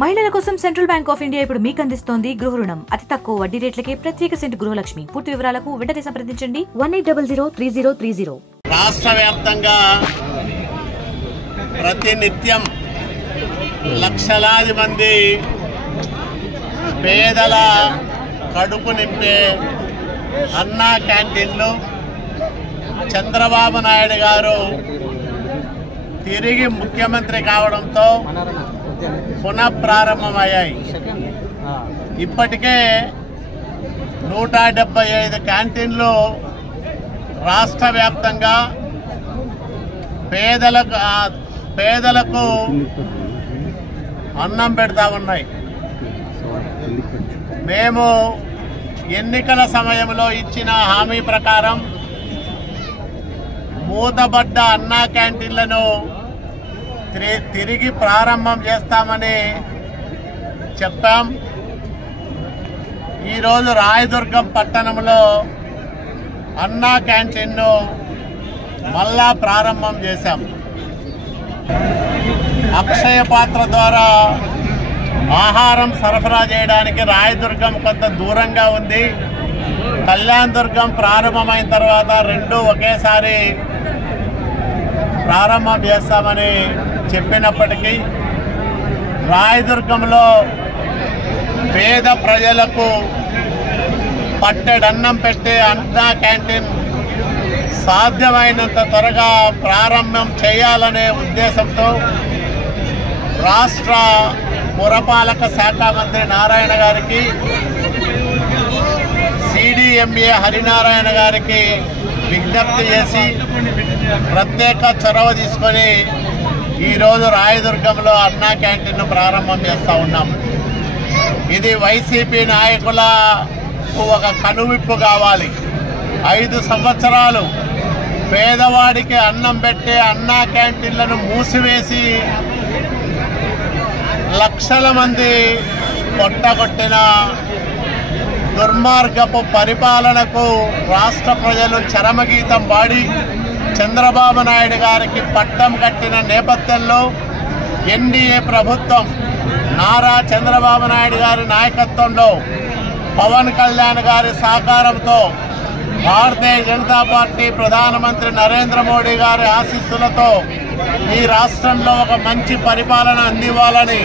మహిళల కోసం central bank of India ఇప్పుడు మీకు అందిస్తోంది గృహ రుణం. అతి తక్కువ వడ్డీ రేట్లకే ప్రత్యేక సెంటు గృహలక్ష్మి. పూర్తి వివరాలకు వెంటనే సంప్రదించండి 18003030. రాష్ట్ర వ్యాప్తంగా ప్రతినిత్యం లక్షలాది మంది పేదల కడుపు నింపే అన్నా క్యాంటీన్లు చంద్రబాబు నాయుడు గారు తిరిగి ముఖ్యమంత్రి కావడంతో పునఃప్రారంభమయ్యాయి. ఇప్పటికే 175 క్యాంటీన్లు రాష్ట్ర వ్యాప్తంగా పేదలకు అన్నం పెడతా ఉన్నాయి. మేము ఎన్నికల సమయంలో ఇచ్చిన హామీ ప్రకారం మూతబడ్డ అన్నా క్యాంటీన్లను తిరిగి ప్రారంభం చేస్తామని చెప్పాం. ఈరోజు రాయదుర్గం పట్టణంలో అన్నా క్యాంటీన్ను మళ్ళా ప్రారంభం చేశాం. అక్షయ పాత్ర ద్వారా ఆహారం సరఫరా చేయడానికి రాయదుర్గం కొంత దూరంగా ఉంది. కళ్యాణ్ దుర్గం ప్రారంభమైన తర్వాత రెండూ ఒకేసారి ప్రారంభం చేస్తామని చెప్పినప్పటికీ రాయదుర్గంలో పేద ప్రజలకు పట్టెడన్నం పెట్టే అన్నా క్యాంటీన్ సాధ్యమైనంత త్వరగా ప్రారంభం చేయాలనే ఉద్దేశంతో రాష్ట్ర పురపాలక శాఖ మంత్రి నారాయణ గారికి, సిడిఎంఏ హరినారాయణ గారికి విజ్ఞప్తి చేసి ప్రత్యేక చొరవ తీసుకొని ఈరోజు రాయదుర్గంలో అన్నా క్యాంటీన్ను ప్రారంభం చేస్తూ ఉన్నాం. ఇది వైసీపీ నాయకులకు ఒక కనువిప్పు కావాలి. 5 సంవత్సరాలు పేదవాడికి అన్నం పెట్టే అన్నా క్యాంటీన్లను మూసివేసి లక్షల మంది పొట్టగొట్టిన దుర్మార్గపు పరిపాలనకు రాష్ట్ర ప్రజలు చరమగీతం పాడి చంద్రబాబు నాయుడు గారికి పట్టం కట్టిన నేపథ్యంలో ఎన్డీఏ ప్రభుత్వం నారా చంద్రబాబు నాయుడు గారి నాయకత్వంలో పవన్ కళ్యాణ్ గారి సహకారంతో భారతీయ జనతా పార్టీ ప్రధానమంత్రి నరేంద్ర మోడీ గారి ఆశీస్సులతో ఈ రాష్ట్రంలో ఒక మంచి పరిపాలన అందివ్వాలని,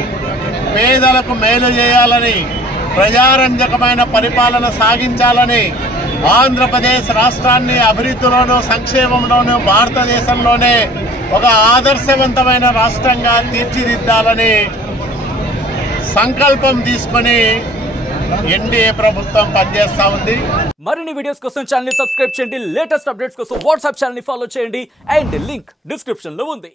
పేదలకు మేలు చేయాలని, ప్రజారంజకమైన పరిపాలన సాగించాలని, ఆంధ్రప్రదేశ్ రాష్ట్రాన్ని అభివృద్ధిలోనూ సంక్షేమంలోనూ భారతదేశంలోనే ఒక ఆదర్శవంతమైన రాష్ట్రంగా తీర్చిదిద్దాలని సంకల్పం తీసుకొని ఎన్డీఏ ప్రభుత్వం పనిచేస్తూ ఉంది. మరిన్ని వీడియోస్ కోసం ఛానల్ ని సబ్స్క్రైబ్ చేయండి. లేటెస్ట్ అప్డేట్స్ కోసం వాట్సాప్ ఛానల్ ని ఫాలో చేయండి. అండ్ లింక్ డిస్క్రిప్షన్ లో ఉంది.